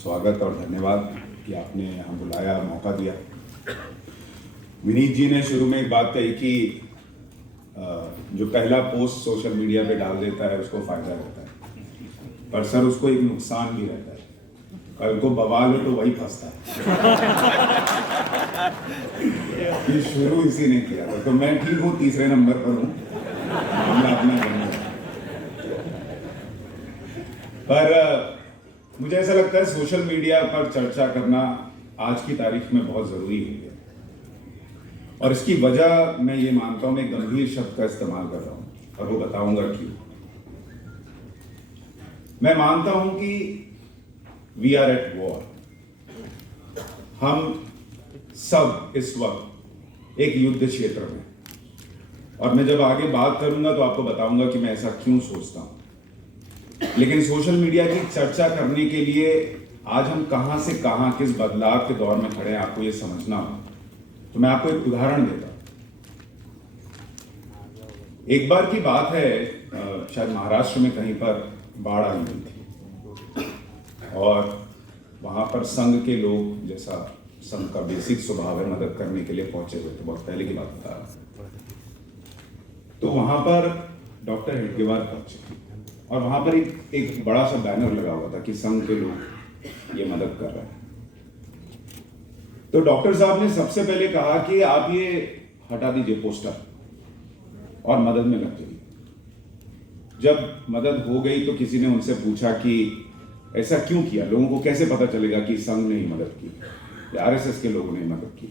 स्वागत और धन्यवाद कि आपने यहाँ बुलाया, मौका दिया। विनीत जी ने शुरू में एक बात कही कि जो पहला पोस्ट सोशल मीडिया पे डाल देता है उसको फायदा रहता है, पर सर उसको एक नुकसान भी रहता है। कल को बवाल हो तो वही फंसता है। ये शुरू इसी ने किया था, तो मैं ठीक हूँ, तीसरे नंबर पर हूँ, मामला अपना बन गया। पर मुझे ऐसा लगता है सोशल मीडिया पर चर्चा करना आज की तारीख में बहुत जरूरी है, और इसकी वजह मैं ये मानता हूं, मैं गंभीर शब्द का इस्तेमाल कर रहा हूं और वो बताऊंगा क्यों। मैं मानता हूं कि वी आर एट वॉर। हम सब इस वक्त एक युद्ध क्षेत्र में, और मैं जब आगे बात करूंगा तो आपको बताऊंगा कि मैं ऐसा क्यों सोचता हूं। लेकिन सोशल मीडिया की चर्चा करने के लिए आज हम कहां से कहां किस बदलाव के दौर में खड़े हैं, आपको ये समझना हो। तो मैं आपको एक उदाहरण देता हूं। एक बार की बात है, शायद महाराष्ट्र में कहीं पर बाढ़ आई हुई थी, और वहां पर संघ के लोग, जैसा संघ का बेसिक स्वभाव है, मदद करने के लिए पहुंचे हुए थे। बहुत पहले की बात बता रहा हूं। तो वहां पर डॉक्टर हेडगेवार पहुंचे, और वहां पर एक बड़ा सा बैनर लगा हुआ था कि संघ के लोग ये मदद कर रहे हैं। तो डॉक्टर साहब ने सबसे पहले कहा कि आप ये हटा दीजिए पोस्टर और मदद में लग जाइए। जब मदद हो गई तो किसी ने उनसे पूछा कि ऐसा क्यों किया, लोगों को कैसे पता चलेगा कि संघ ने ही मदद की या आरएसएस के लोगों ने मदद की।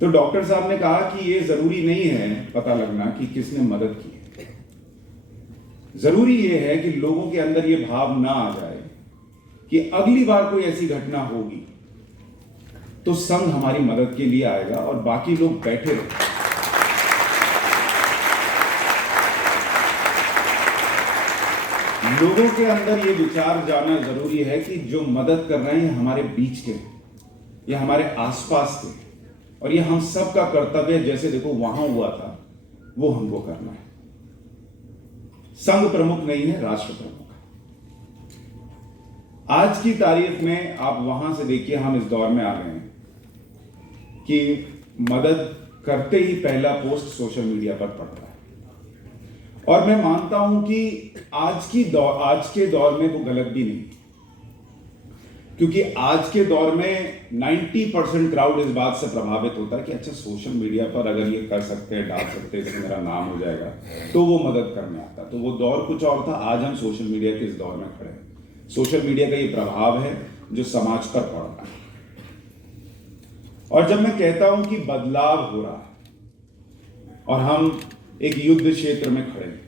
तो डॉक्टर साहब ने कहा कि ये जरूरी नहीं है पता लगना कि किसने मदद की, जरूरी यह है कि लोगों के अंदर यह भाव ना आ जाए कि अगली बार कोई ऐसी घटना होगी तो संघ हमारी मदद के लिए आएगा और बाकी लोग बैठे रहे। लोगों के अंदर यह विचार जाना जरूरी है कि जो मदद कर रहे हैं हमारे बीच के, ये हमारे आसपास के, और ये हम सब का कर्तव्य है। जैसे देखो वहां हुआ था, वो हमको करना है। संघ प्रमुख नहीं है, राष्ट्र प्रमुख है। आज की तारीख में आप वहां से देखिए, हम इस दौर में आ गए हैं कि मदद करते ही पहला पोस्ट सोशल मीडिया पर पड़ रहा है। और मैं मानता हूं कि आज के दौर में वो गलत भी नहीं, क्योंकि आज के दौर में 90% क्राउड इस बात से प्रभावित होता है कि अच्छा सोशल मीडिया पर अगर ये कर सकते हैं, डाल सकते हैं, इसमें मेरा नाम हो जाएगा, तो वो मदद करने आता। तो वो दौर कुछ और था, आज हम सोशल मीडिया के इस दौर में खड़े हैं। सोशल मीडिया का ये प्रभाव है जो समाज पर पड़ रहा है। और जब मैं कहता हूं कि बदलाव हो रहा है और हम एक युद्ध क्षेत्र में खड़े हैं,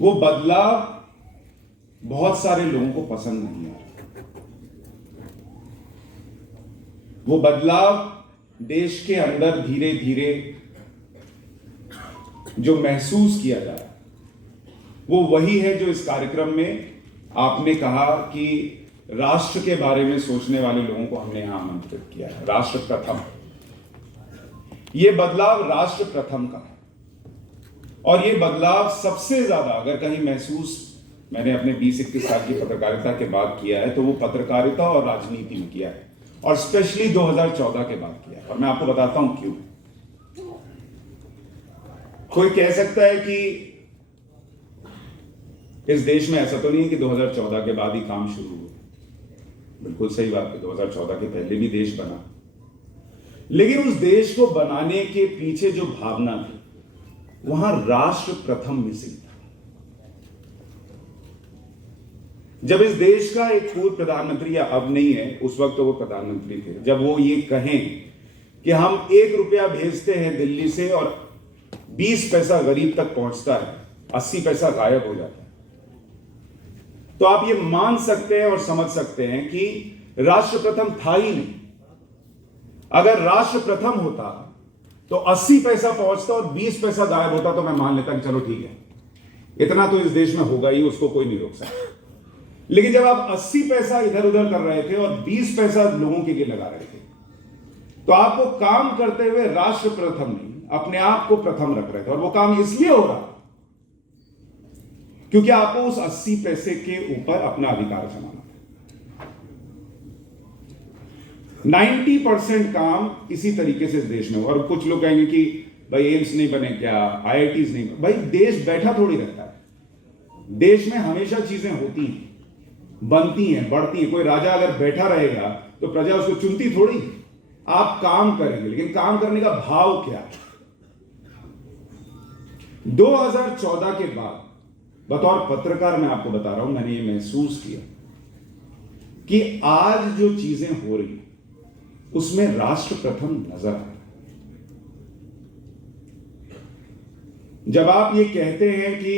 वो बदलाव बहुत सारे लोगों को पसंद नहीं आ रहा। वो बदलाव देश के अंदर धीरे धीरे जो महसूस किया जा रहा है, वो वही है जो इस कार्यक्रम में आपने कहा कि राष्ट्र के बारे में सोचने वाले लोगों को हमने यहां आमंत्रित किया है। राष्ट्र प्रथम, ये बदलाव राष्ट्र प्रथम का है। और ये बदलाव सबसे ज्यादा अगर कहीं महसूस मैंने अपने 20-21 साल की पत्रकारिता के बाद किया है, तो वो पत्रकारिता और राजनीति में किया है, और स्पेशली 2014 के बाद किया है। और मैं आपको बताता हूं क्यों। कोई कह सकता है कि इस देश में ऐसा तो नहीं है कि 2014 के बाद ही काम शुरू हुआ। बिल्कुल सही बात है, 2014 के पहले भी देश बना, लेकिन उस देश को बनाने के पीछे जो भावना थी, वहां राष्ट्र प्रथम मिसिंग था। जब इस देश का एक पूर्व प्रधानमंत्री, या अब नहीं है, उस वक्त तो वो प्रधानमंत्री थे, जब वो ये कहें कि हम 1 रुपया भेजते हैं दिल्ली से और 20 पैसा गरीब तक पहुंचता है, 80 पैसा गायब हो जाता है, तो आप ये मान सकते हैं और समझ सकते हैं कि राष्ट्र प्रथम था ही नहीं। अगर राष्ट्र प्रथम होता तो 80 पैसा पहुंचता और 20 पैसा गायब होता, तो मैं मान लेता कि चलो ठीक है, इतना तो इस देश में होगा ही, उसको कोई नहीं रोक सकता। लेकिन जब आप 80 पैसा इधर उधर कर रहे थे और 20 पैसा लोगों के लिए लगा रहे थे, तो आपको काम करते हुए राष्ट्र प्रथम नहीं, अपने आप को प्रथम रख रहे थे। और वो काम इसलिए हो रहा क्योंकि आपको उस 80 पैसे के ऊपर अपना अधिकार जमाना था। 90% काम इसी तरीके से इस देश में हुआ। और कुछ लोग कहेंगे कि भाई एम्स नहीं बने क्या, IITs नहीं, भाई देश बैठा थोड़ी रहता है। देश में हमेशा चीजें होती हैं, बनती हैं, बढ़ती हैं। कोई राजा अगर बैठा रहेगा तो प्रजा उसको चुनती थोड़ी। आप काम करेंगे, लेकिन काम करने का भाव क्या है? 2014 के बाद बतौर पत्रकार मैं आपको बता रहा हूं, मैंने ये महसूस किया कि आज जो चीजें हो रही उसमें राष्ट्र प्रथम नजर आ रहा है। जब आप ये कहते हैं कि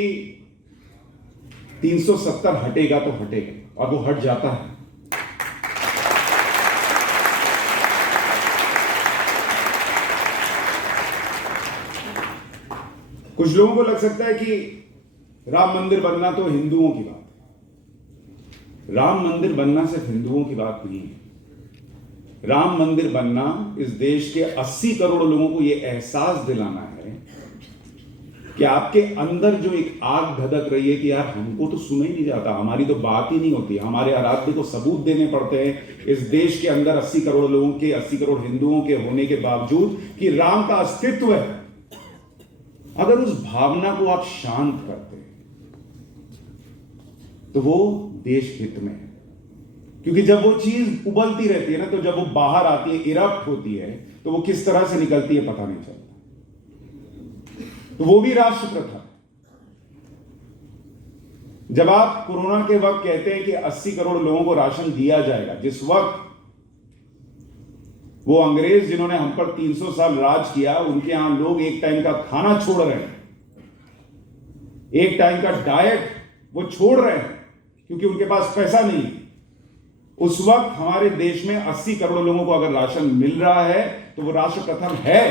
370 हटेगा तो हटेगा, और वो हट जाता है, कुछ लोगों को लग सकता है कि राम मंदिर बनना तो हिंदुओं की बात है। राम मंदिर बनना सिर्फ हिंदुओं की बात नहीं है। राम मंदिर बनना इस देश के 80 करोड़ लोगों को यह एहसास दिलाना है कि आपके अंदर जो एक आग धधक रही है कि यार हमको तो सुना ही नहीं जाता, हमारी तो बात ही नहीं होती, हमारे आराध्य को सबूत देने पड़ते हैं इस देश के अंदर 80 करोड़ लोगों के, 80 करोड़ हिंदुओं के होने के बावजूद कि राम का अस्तित्व है। अगर उस भावना को आप शांत करते हैं तो वो देश हित में है। क्योंकि जब वो चीज उबलती रहती है ना, तो जब वो बाहर आती है, इरप्ट होती है, तो वो किस तरह से निकलती है पता नहीं चलता। तो वो भी राष्ट्र प्रथा है। जब आप कोरोना के वक्त कहते हैं कि 80 करोड़ लोगों को राशन दिया जाएगा, जिस वक्त वो अंग्रेज जिन्होंने हम पर 300 साल राज किया, उनके यहां लोग एक टाइम का खाना छोड़ रहे हैं, एक टाइम का डाइट वो छोड़ रहे हैं क्योंकि उनके पास पैसा नहीं है। उस वक्त हमारे देश में 80 करोड़ लोगों को अगर राशन मिल रहा है तो वो राष्ट्र प्रथम है।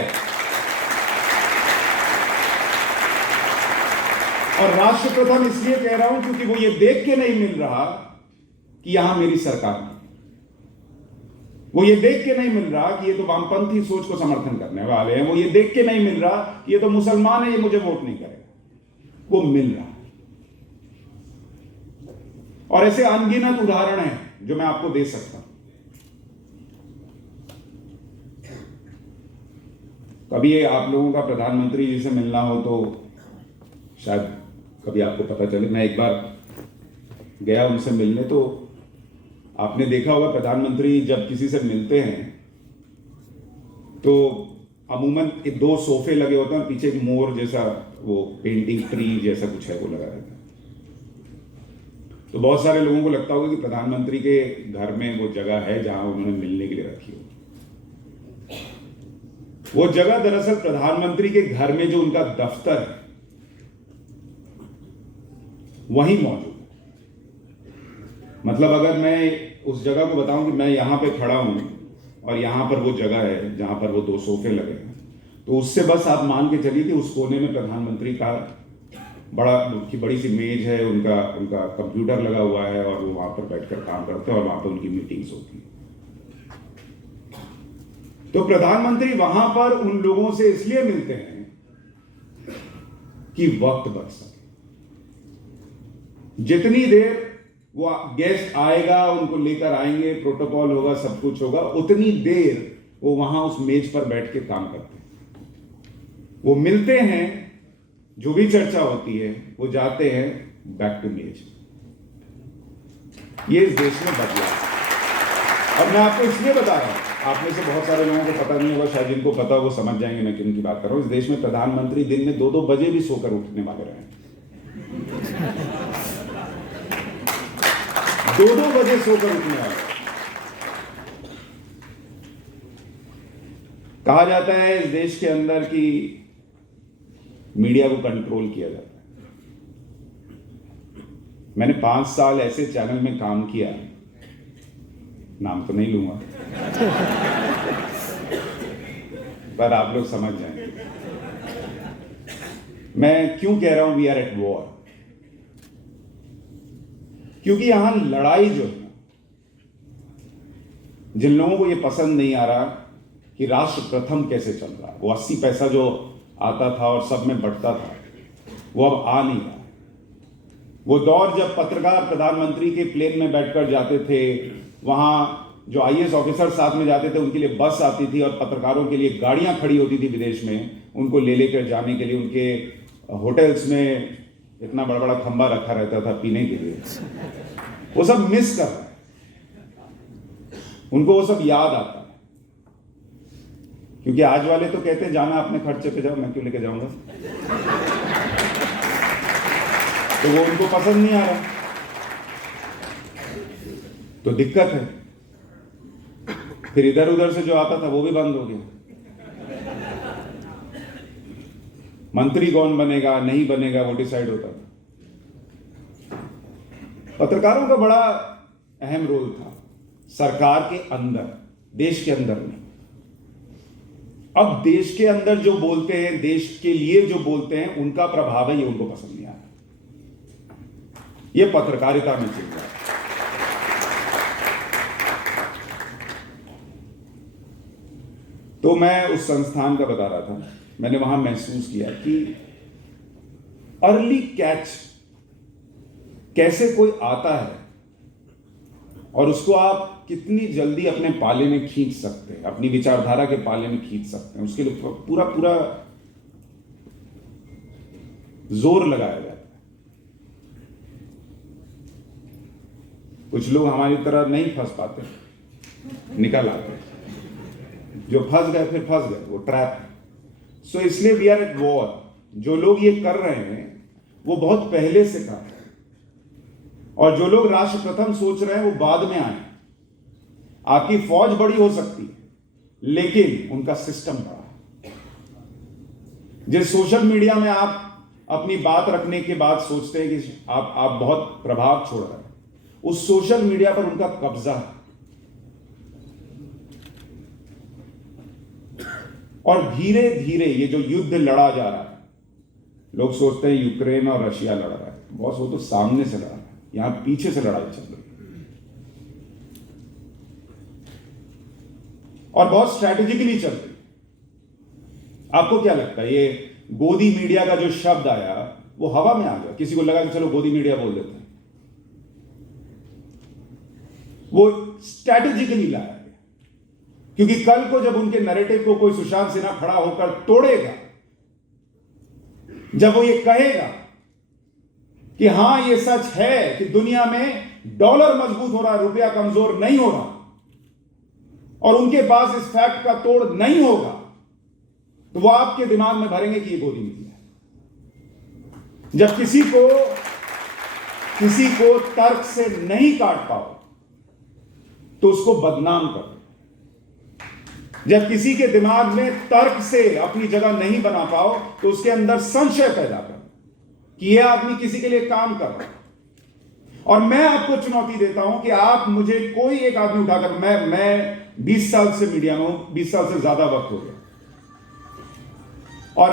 और राष्ट्र प्रथम इसलिए कह रहा हूं क्योंकि वो ये देख के नहीं मिल रहा कि यहां मेरी सरकार है, वो ये देख के नहीं मिल रहा कि ये तो वामपंथी सोच को समर्थन करने वाले हैं, वो ये देख के नहीं मिल रहा कि ये तो मुसलमान है, ये मुझे वोट नहीं करेगा। वो मिल रहा है। और ऐसे अनगिनत उदाहरण हैं जो मैं आपको दे सकता हूं। कभी आप लोगों का प्रधानमंत्री जी से मिलना हो तो शायद कभी आपको पता चले। मैं एक बार गया उनसे मिलने, तो आपने देखा होगा प्रधानमंत्री जब किसी से मिलते हैं तो अमूमन 2 सोफे लगे होते हैं, पीछे एक मोर जैसा वो पेंटिंग ट्री जैसा कुछ है वो लगा रहता है। तो बहुत सारे लोगों को लगता होगा कि प्रधानमंत्री के घर में वो जगह है जहां उन्होंने मिलने के लिए रखी हो। वो जगह दरअसल प्रधानमंत्री के घर में जो उनका दफ्तर है वहीं मौजूद है। मतलब अगर मैं उस जगह को बताऊं कि मैं यहां पे खड़ा हूं और यहां पर वो जगह है जहां पर वो 2 सोफे लगे हैं, तो उससे बस आप मान के चलिए कि उस कोने में प्रधानमंत्री का बड़ी सी मेज है, उनका कंप्यूटर लगा हुआ है और वो वहां पर बैठकर काम करते हैं और वहां पर उनकी मीटिंग्स होती है। तो प्रधानमंत्री वहां पर उन लोगों से इसलिए मिलते हैं कि वक्त बच सके। जितनी देर वो गेस्ट आएगा, उनको लेकर आएंगे, प्रोटोकॉल होगा, सब कुछ होगा, उतनी देर वो वहां उस मेज पर बैठ के काम करते हैं। वो मिलते हैं, जो भी चर्चा होती है वो जाते हैं बैक टू मेज। ये इस देश में बदलाव है। और मैं आपको इसलिए बता रहा हूं, आप में से बहुत सारे लोगों को पता नहीं होगा, शायद जिनको पता हो वो समझ जाएंगे मैं किन की बात कर रहा हूं। इस देश में प्रधानमंत्री दिन में 2-2 बजे भी सोकर उठने वाले रहे। 2-2 बजे सोकर उठने वाले। कहा जाता है इस देश के अंदर कि मीडिया को कंट्रोल किया जाता है। मैंने 5 साल ऐसे चैनल में काम किया, नाम तो नहीं लूंगा पर आप लोग समझ जाएंगे मैं क्यों कह रहा हूं वी आर एट वॉर। क्योंकि यहां लड़ाई जो है, जिन लोगों को यह पसंद नहीं आ रहा कि राष्ट्र प्रथम कैसे चल रहा है, वो 80 पैसा जो आता था और सब में बढ़ता था वो अब आ नहीं रहा। वो दौर जब पत्रकार प्रधानमंत्री के प्लेन में बैठकर जाते थे, वहां जो आईएएस ऑफिसर साथ में जाते थे उनके लिए बस आती थी और पत्रकारों के लिए गाड़ियां खड़ी होती थी विदेश में, उनको ले लेकर जाने के लिए। उनके होटल्स में इतना बड़ा बड़ा खंबा रखा रहता था पीने के लिए। वो सब मिस कर रहे हैं, उनको वो सब याद आता है। क्योंकि आज वाले तो कहते हैं जाना अपने खर्चे पे जाओ, मैं क्यों लेके जाऊंगा। तो वो उनको पसंद नहीं आ रहा, तो दिक्कत है। फिर इधर उधर से जो आता था वो भी बंद हो गया। मंत्री कौन बनेगा नहीं बनेगा वो डिसाइड होता था। पत्रकारों का बड़ा अहम रोल था सरकार के अंदर, देश के अंदर नहीं। अब देश के अंदर जो बोलते हैं, देश के लिए जो बोलते हैं, उनका प्रभाव है, ये उनको पसंद नहीं आ रहा। ये पत्रकारिता में चल रहा है। तो मैं उस संस्थान का बता रहा था, मैंने वहां महसूस किया कि अर्ली कैच कैसे कोई आता है और उसको आप कितनी जल्दी अपने पाले में खींच सकते हैं, अपनी विचारधारा के पाले में खींच सकते हैं, उसके लिए पूरा पूरा जोर लगाया जाता है। कुछ लोग हमारी तरह नहीं फंस पाते, निकल आते, जो फंस गए फिर फंस गए, वो ट्रैप है। सो इसलिए वी आर एट वॉर। जो लोग ये कर रहे हैं वो बहुत पहले से कर रहे हैं, और जो लोग राष्ट्र प्रथम सोच रहे हैं वो बाद में आए। आपकी फौज बड़ी हो सकती है लेकिन उनका सिस्टम बड़ा है। जिस सोशल मीडिया में आप अपनी बात रखने के बाद सोचते हैं कि आप बहुत प्रभाव छोड़ रहे हैं, उस सोशल मीडिया पर उनका कब्जा है। और धीरे धीरे ये जो युद्ध लड़ा जा रहा है, लोग सोचते हैं यूक्रेन और रशिया लड़ रहा है, बॉस वो तो सामने से लड़ रहा है, यहां पीछे से लड़ाई चल रही है और बहुत स्ट्रैटेजिकली चल रही है। आपको क्या लगता है, ये गोदी मीडिया का जो शब्द आया वो हवा में आ गया? किसी को लगा कि चलो गोदी मीडिया बोल देते हैं। वो स्ट्रैटेजिकली लाया गया, क्योंकि कल को जब उनके नैरेटिव को कोई सुशांत सिन्हा खड़ा होकर तोड़ेगा, जब वो ये कहेगा कि हां ये सच है कि दुनिया में डॉलर मजबूत हो रहा है, रुपया कमजोर नहीं हो रहा, और उनके पास इस फैक्ट का तोड़ नहीं होगा, तो वो आपके दिमाग में भरेंगे कि ये गोदी मीडिया है। जब किसी को तर्क से नहीं काट पाओ तो उसको बदनाम कर दो। जब किसी के दिमाग में तर्क से अपनी जगह नहीं बना पाओ तो उसके अंदर संशय पैदा कर कि यह आदमी किसी के लिए काम कर रहा है। और मैं आपको चुनौती देता हूं कि आप मुझे कोई एक आदमी उठाकर, मैं 20 साल से मीडिया में हूं, 20 साल से ज्यादा वक्त हो गया, और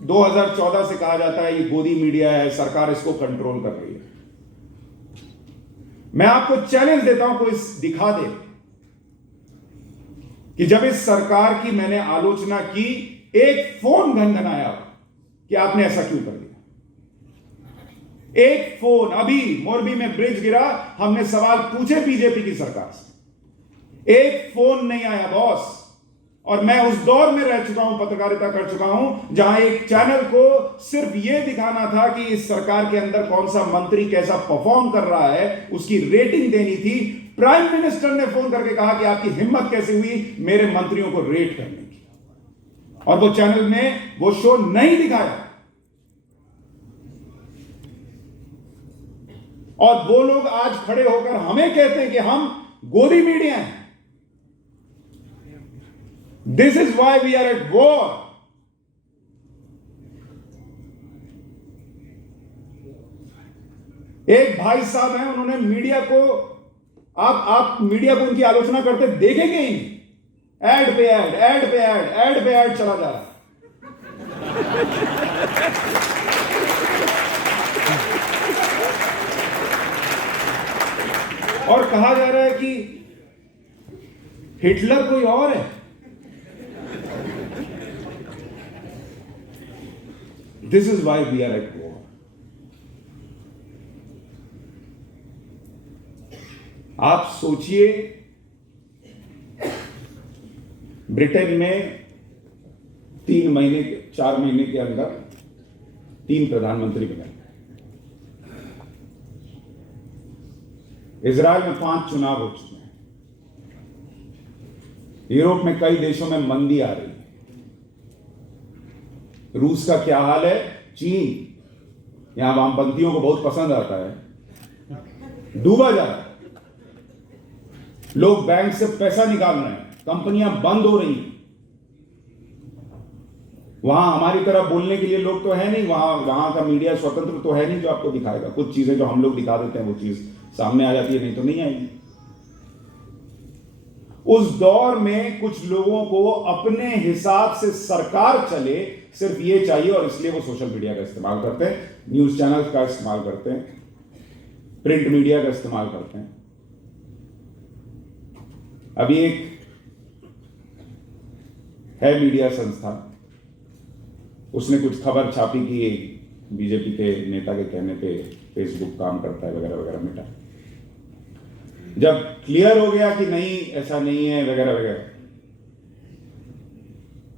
2014 से कहा जाता है ये गोदी मीडिया है, सरकार इसको कंट्रोल कर रही है। मैं आपको चैलेंज देता हूं, कोई दिखा दे कि जब इस सरकार की मैंने आलोचना की, एक फोन घनघनाया कि आपने ऐसा क्यों कर दिया। एक फोन, अभी मोरबी में ब्रिज गिरा, हमने सवाल पूछे बीजेपी की सरकार से, एक फोन नहीं आया बॉस। और मैं उस दौर में रह चुका हूं, पत्रकारिता कर चुका हूं, जहां एक चैनल को सिर्फ यह दिखाना था कि इस सरकार के अंदर कौन सा मंत्री कैसा परफॉर्म कर रहा है, उसकी रेटिंग देनी थी। प्राइम मिनिस्टर ने फोन करके कहा कि आपकी हिम्मत कैसे हुई मेरे मंत्रियों को रेट करने की, और वो चैनल ने वो शो नहीं दिखाया। और वो लोग आज खड़े होकर हमें कहते हैं कि हम गोदी मीडिया हैं। This is why we are at war. एक भाई साहब हैं, उन्होंने मीडिया को, आप मीडिया को उनकी आलोचना करते देखेंगे ही नहीं, ऐड पे ऐड, ऐड पे ऐड, ऐड पे ऐड चला जा रहा है। और कहा जा रहा है कि हिटलर कोई और है। This is why we are at war. आप सोचिए, ब्रिटेन में 4 महीने के अंदर 3 प्रधानमंत्री बने। इजराइल में 5 चुनाव हो चुके हैं। यूरोप में कई देशों में मंदी आ रही है। रूस का क्या हाल है? चीन, यहां वामपंथियों को बहुत पसंद आता है, डूबा जा रहा है। लोग बैंक से पैसा निकाल रहे हैं, कंपनियां बंद हो रही हैं। वहां हमारी तरह बोलने के लिए लोग तो है नहीं, वहां का मीडिया स्वतंत्र तो है नहीं जो आपको दिखाएगा। कुछ चीजें जो हम लोग दिखा देते हैं वो चीज सामने आ जाती है, नहीं तो नहीं आएगी। उस दौर में कुछ लोगों को अपने हिसाब से सरकार चले, सिर्फ ये चाहिए, और इसलिए वो सोशल मीडिया का इस्तेमाल करते हैं, न्यूज चैनल का इस्तेमाल करते हैं, प्रिंट मीडिया का इस्तेमाल करते हैं। अभी एक है मीडिया संस्था, उसने कुछ खबर छापी कि बीजेपी के नेता के कहने पे फेसबुक काम करता है वगैरह वगैरह, मिटा। जब क्लियर हो गया कि नहीं ऐसा नहीं है वगैरह वगैरह,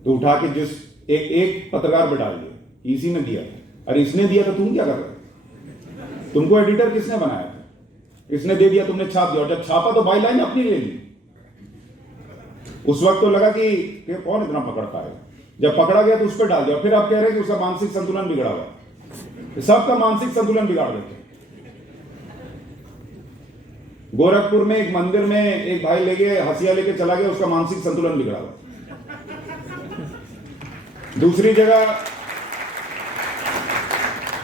तो उठा के जिस एक पत्रकार पे डाल दिया, इसी ने दिया। अरे इसने दिया तो तुम क्या कर रहे हो? तुमको एडिटर किसने बनाया था? इसने दे दिया, तुमने छाप दिया, और जब छापा तो बाई लाइन अपनी ले ली। उस वक्त तो लगा कि कौन इतना पकड़ पाएगा, जब पकड़ा गया तो उस पर डाल दिया। फिर आप कह रहे हैं कि उसका मानसिक संतुलन बिगड़ा हुआ। सबका मानसिक संतुलन बिगाड़ देते। गोरखपुर में एक मंदिर में एक भाई लेके हंसिया लेके चला गया, उसका मानसिक संतुलन बिगड़ा हुआ। दूसरी जगह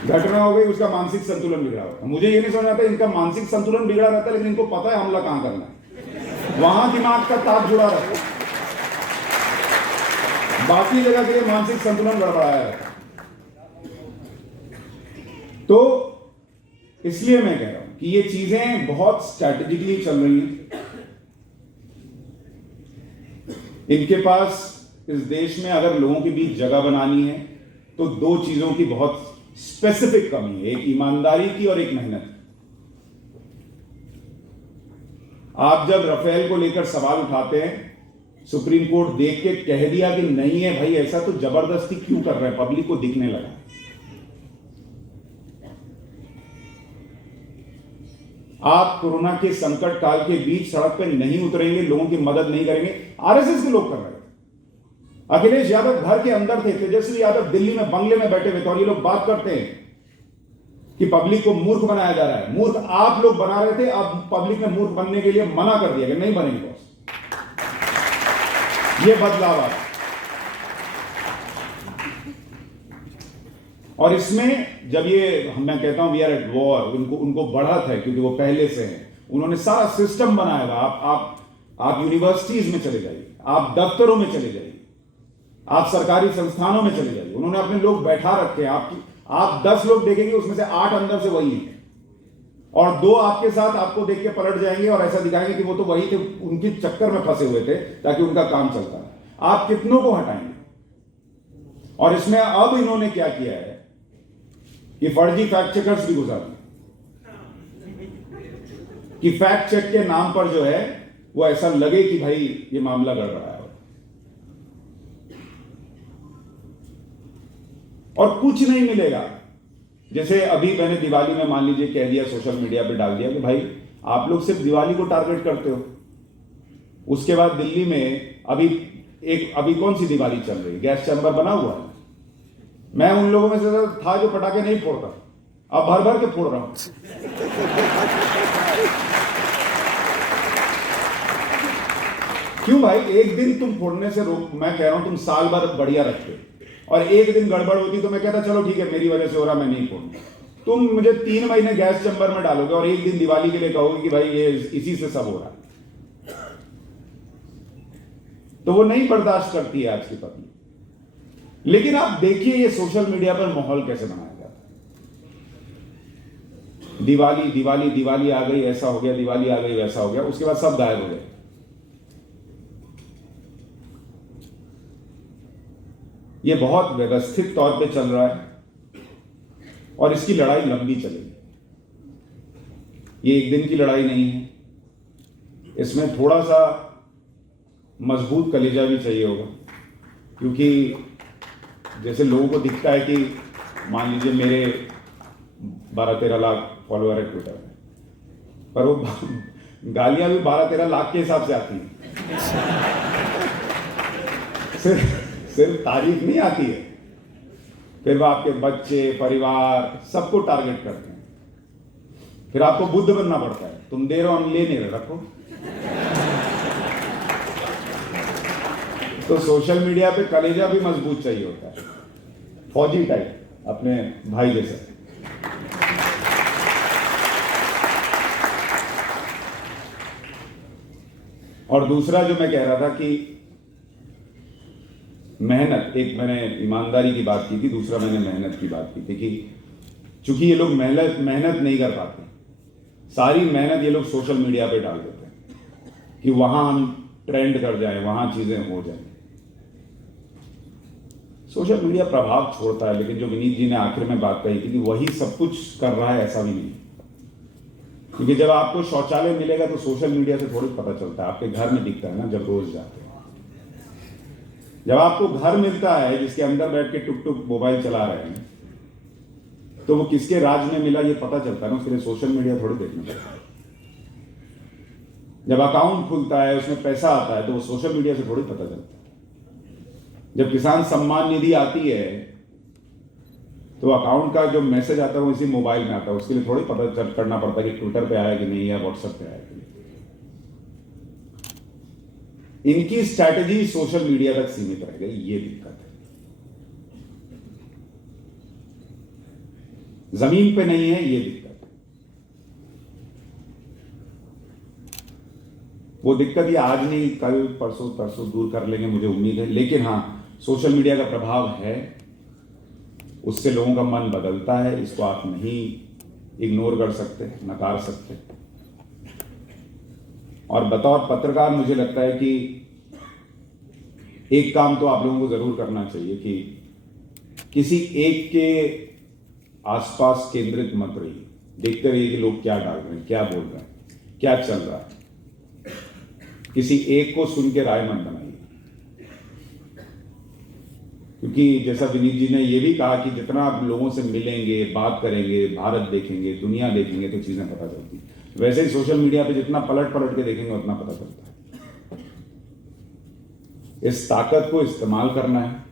घटना हो गई, उसका मानसिक संतुलन बिगड़ा हुआ। मुझे ये नहीं समझ आता, इनका मानसिक संतुलन बिगड़ा रहता है लेकिन इनको पता है हमला कहां करना है। वहां दिमाग का ताप जुड़ा रहता है, बाकी जगह के लिए मानसिक संतुलन गड़बड़ाया रहता है। तो इसलिए मैं कह रहा हूं कि ये चीजें बहुत स्ट्रैटेजिकली चल रही हैं। इनके पास इस देश में अगर लोगों के बीच जगह बनानी है तो 2 चीजों की बहुत स्पेसिफिक कमी है, एक ईमानदारी की और एक मेहनत की। आप जब राफेल को लेकर सवाल उठाते हैं, सुप्रीम कोर्ट देख के कह दिया कि नहीं है भाई, ऐसा तो जबरदस्ती क्यों कर रहे हैं, पब्लिक को दिखने लगा। आप कोरोना के संकट काल के बीच सड़क पे नहीं उतरेंगे, लोगों की मदद नहीं करेंगे। आरएसएस के लोग कर रहे थे। अखिलेश यादव घर के अंदर थे, तेजस्वी यादव दिल्ली में बंगले में बैठे हुए थे, और ये लोग बात करते हैं कि पब्लिक को मूर्ख बनाया जा रहा है। मूर्ख आप लोग बना रहे थे, अब पब्लिक ने मूर्ख बनने के लिए मना कर दिया कि नहीं बनेंगे बॉस। ये बदलाव है। और इसमें जब ये मैं कहता हूं वी आर एट वॉर, उनको बढ़त है क्योंकि वो पहले से हैं। उन्होंने सारा सिस्टम बनाया हुआ। आप यूनिवर्सिटीज में चले जाइए, आप दफ्तरों में चले जाइए, आप सरकारी संस्थानों में चले जाइए, उन्होंने अपने लोग बैठा रखे हैं। आप 10 लोग देखेंगे, उसमें से 8 अंदर से वही हैं, और 2 आपके साथ आपको देख के पलट जाएंगे और ऐसा दिखाएंगे कि वो तो वही थे, उनके चक्कर में फंसे हुए थे ताकि उनका काम चलता है। आप कितनों को हटाएंगे? और इसमें अब इन्होंने क्या किया है कि फर्जी फैक्ट चेकर्स भी गुजार दिए, कि फैक्ट चेक के नाम पर जो है वो ऐसा लगे कि भाई ये मामला गड़बड़ा है। और कुछ नहीं मिलेगा। जैसे अभी मैंने दिवाली में मान लीजिए कह दिया, सोशल मीडिया पे डाल दिया कि भाई आप लोग सिर्फ दिवाली को टारगेट करते हो। उसके बाद दिल्ली में अभी कौन सी दिवाली चल रही, गैस चैम्बर बना हुआ है। मैं उन लोगों में से था जो पटाखे नहीं फोड़ता, अब भर भर के फोड़ रहा हूं। क्यों भाई? एक दिन तुम फोड़ने से रोक, मैं कह रहा हूं तुम साल भर बढ़िया रखते, और एक दिन गड़बड़ होती तो मैं कहता चलो ठीक है मेरी वजह से हो रहा, मैं नहीं फोड़ूंगा। तुम मुझे 3 महीने गैस चैम्बर में डालोगे और एक दिन दिवाली के लिए कहोगे कि भाई ये इसी से सब हो रहा है, तो वो नहीं बर्दाश्त करती है आज की पब्लिक। लेकिन आप देखिए ये सोशल मीडिया पर माहौल कैसे बनाया जाता है। दिवाली दिवाली दिवाली आ गई, ऐसा हो गया, दिवाली आ गई वैसा हो गया, उसके बाद सब गायब हो गए। ये बहुत व्यवस्थित तौर पे चल रहा है और इसकी लड़ाई लंबी चलेगी। ये एक दिन की लड़ाई नहीं है, इसमें थोड़ा सा मजबूत कलेजा भी चाहिए होगा, क्योंकि जैसे लोगों को दिखता है कि मान लीजिए मेरे 12-13 लाख फॉलोअर है ट्विटर में, पर वो गालियां भी 12-13 लाख के हिसाब से आती हैं। सिर्फ तारीफ नहीं आती है, फिर वो आपके बच्चे, परिवार, सबको टारगेट करते हैं। फिर आपको बुद्ध बनना पड़ता है, तुम दे रहे हो हम ले नहीं रहे, रखो। तो सोशल मीडिया पे कलेजा भी मजबूत चाहिए होता है, फौजी टाइप, अपने भाई जैसा। और दूसरा जो मैं कह रहा था कि मेहनत, एक मैंने ईमानदारी की बात की थी, दूसरा मैंने मेहनत की बात की थी कि चूंकि ये लोग मेहनत नहीं कर पाते, सारी मेहनत ये लोग सोशल मीडिया पे डाल देते हैं कि वहां हम ट्रेंड कर जाएं, वहां चीजें हो जाएं। सोशल मीडिया प्रभाव छोड़ता है, लेकिन जो विनीत जी ने आखिर में बात कही थी कि वही सब कुछ कर रहा है, ऐसा भी नहीं। क्योंकि जब आपको शौचालय मिलेगा तो सोशल मीडिया से थोड़ी पता चलता है, आपके घर में दिखता है ना जब रोज जाते हैं। जब आपको घर मिलता है जिसके अंदर बैठ के टुक टुक मोबाइल चला रहे हैं, तो वो किसके राज में मिला ये पता चलता है ना, उसके लिए सोशल मीडिया थोड़ी देखना पड़ता है। जब अकाउंट खुलता है, उसमें पैसा आता है, तो वो सोशल मीडिया से थोड़ी पता चलता है। जब किसान सम्मान निधि आती है तो अकाउंट का जो मैसेज आता है वो इसी मोबाइल में आता है, उसके लिए थोड़ी पता करना पड़ता है कि ट्विटर पे आया कि नहीं या व्हाट्सएप पे आया कि नहीं। इनकी स्ट्रैटेजी सोशल मीडिया तक सीमित रह गई, ये दिक्कत है। जमीन पे नहीं है, ये दिक्कत है। वो दिक्कत ये आज नहीं, कल परसों तरसों दूर कर लेंगे, मुझे उम्मीद है। लेकिन हाँ, सोशल मीडिया का प्रभाव है, उससे लोगों का मन बदलता है, इसको आप नहीं इग्नोर कर सकते, नकार सकते। और बतौर पत्रकार मुझे लगता है कि एक काम तो आप लोगों को जरूर करना चाहिए कि किसी एक के आसपास केंद्रित मत रहिए, देखते रहिए कि लोग क्या डाल रहे हैं, क्या बोल रहे हैं, क्या चल रहा है। किसी एक को सुन के राय मत बनाइए, क्योंकि जैसा विनीत जी ने यह भी कहा कि जितना आप लोगों से मिलेंगे, बात करेंगे, भारत देखेंगे, दुनिया देखेंगे, तो चीजें पता चलती हैं। वैसे ही सोशल मीडिया पे जितना पलट पलट के देखेंगे उतना पता चलता है। इस ताकत को इस्तेमाल करना है,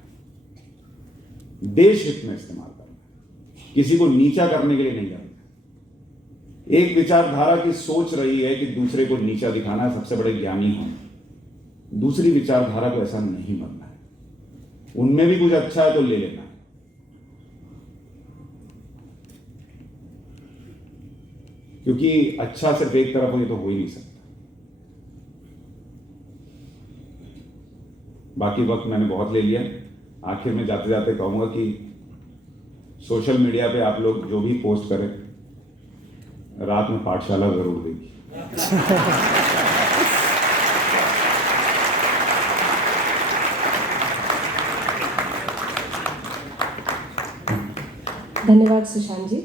देश हित में इस्तेमाल करना है, किसी को नीचा करने के लिए नहीं करना। एक विचारधारा की सोच रही है कि दूसरे को नीचा दिखाना है, सबसे बड़े ज्ञानी हों। दूसरी विचारधारा को ऐसा नहीं बनना है, उनमें भी कुछ अच्छा है तो ले लेना है। क्योंकि अच्छा सिर्फ एक तरफ हो, ये तो हो ही नहीं सकता। बाकी वक्त मैंने बहुत ले लिया। आखिर में जाते जाते कहूंगा कि सोशल मीडिया पे आप लोग जो भी पोस्ट करें, रात में पाठशाला जरूर देगी। धन्यवाद सुशांत जी।